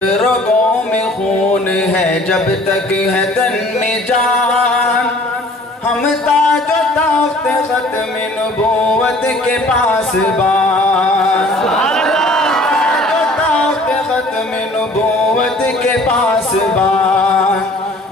رگوں میں خون ہے جب تک ہے تن میں جان، ہم تاج و تخت ختم نبوت کے پاسبان، تاج و تخت ختم نبوت کے پاسبان،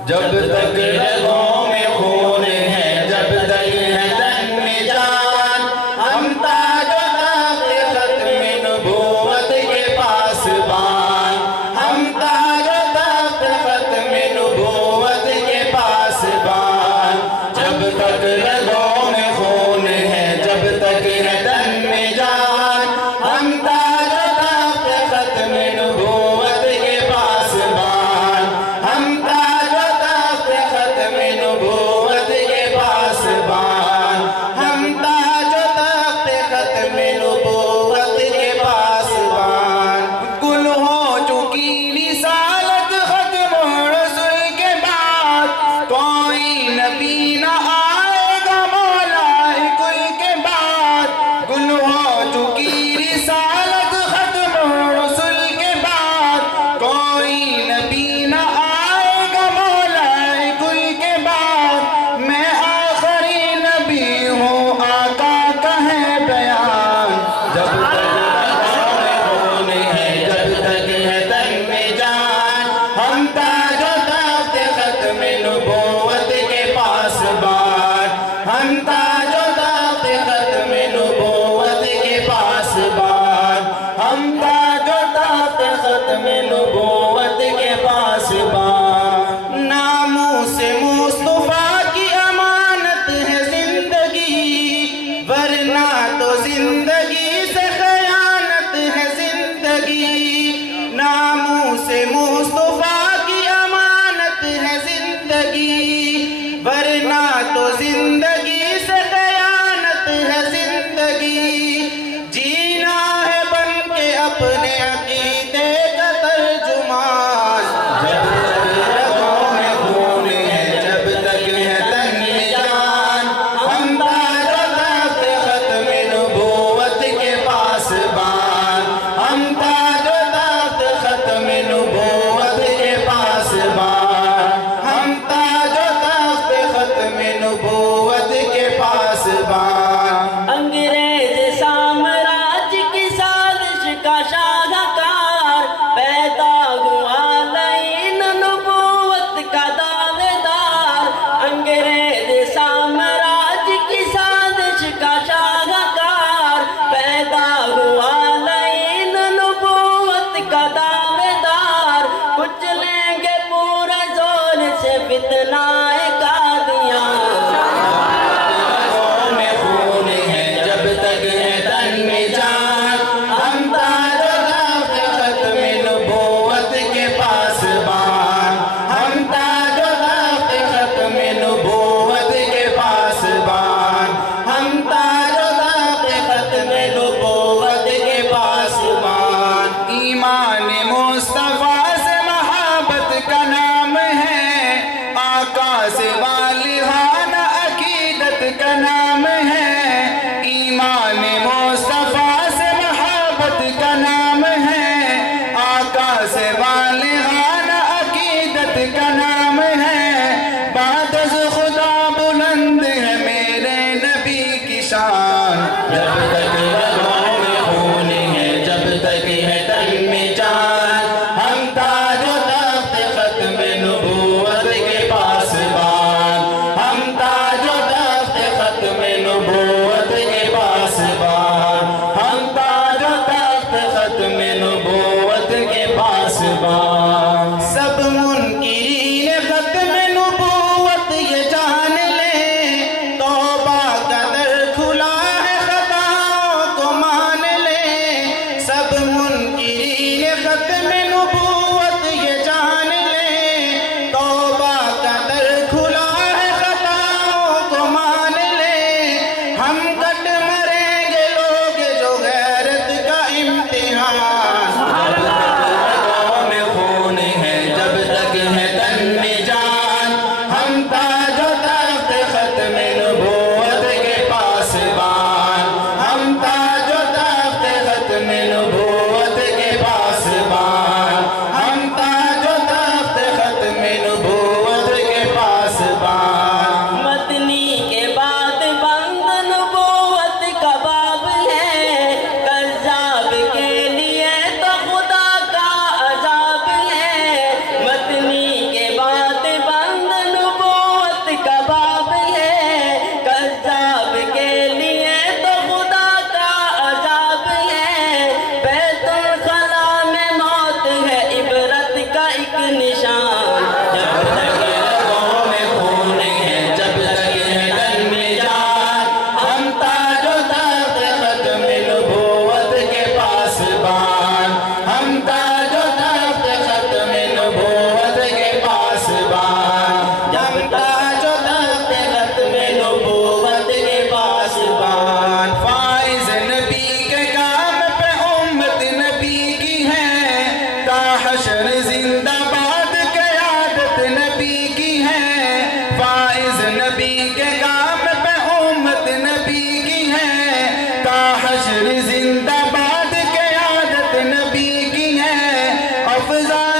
جب تک رگوں میں خون ہے جب تک ہے تن میں جان، ہم تاج و تخت ختم نبوت کے پاسبان، ہم تاج و تخت ختم نبوت کے پاسبان، جب تک رگوں میں خون ہے جب تک ہے تن میں جان، ہم تاج و تخت ختم نبوت کے پاسبان، ہم تاج و تخت ختم نبوت کے پاسبان، ہم تاج و تخت ختم نبوت کے پاسبان، گل ہو چکی رسالت ختم رسول کے بعد، کوئی نبی نہ آئے گا مولا کل کے بعد، گل ہو چکی رسالت ختم رسول کے بعد، کوئی نبی نہ آئے گا مولا کل کے بعد، میں آخری نبی ہوں آقا کا ہے بیان، جب تک خون ہے جب تک ہے تن میں جان، ہم تاج و تخت ختم نبوت کے پاسبان، ہم تاج و تخت ختم نبوت کے پاسبان، ہم تاج و تخت ختم نبوت کے پاسبان، ناموس مصطفیٰ کی امانت ہے زندگی، ورنہ تو زندگی سے خیانت ہے زندگی، ناموس مصطفیٰ کی امانت ہے زندگی، ورنہ تو زندگی سے خیانت ہے زندگی، جینا ہے بن کے اپنے عقیدے کا ترجمان، جب تک رگوں میں خون ہے جب تک ہے تن میں جان، ہم تاج و تخت ختم نبوت کے پاسبان، ہم تاج و تخت ختم نبوت کے پاسبان، ہم تاج و تخت ختم نبوت کے پاسبان، انگریز سامراج کی سازش کا شاہکار، پیدا ہوا لعین نبوت کا دعوے دار، انگریز سامراج کی سازش کا شاہکار، پیدا ہوا لعین نبوت کا دعوے دار، کچلیں گے پورے زور سے فتنہ قادیان، رگوں میں خون ہے جب تک ہے تن میں جان، ہم تاج و تخت ختم نبوت کے پاسبان، ہم تاج و تخت ختم نبوت کے پاسبان، ہم تاج و تخت ختم نبوت کے پاسبان، ایمان مصطفیٰ سے محبت کا نام ہے، آقا سے والہانہ عقیدت کا نام ہے، ایمان مصطفیٰ سے محبت کا نام ہے، آقا سے والہانہ عقیدت کا نام ہے، بعد از خدا بلند ہے میرے نبی کی شان، جب تک رگوں میں خون ہے جب تک ہے تن میں جان، ہم تاج و تخت ختم نبوت کے پاسبان، ہم تاج و تخت ختم نبوت کے پاسبان، ہم تاج و تخت ختم نبوت کے پاسبان، سب منکرین ختم نبوت یہ جان لیں، توبہ کا در کھلا ہے خطاؤں کو مان لیں، سب منکرین ختم نبوت یہ جان لیں، توبہ کا در کھلا ہے خطاؤں کو مان لیں، ہم کٹ مریں گے لوگ جو غیرت کا امتحان، جب تک رگوں میں خون افضل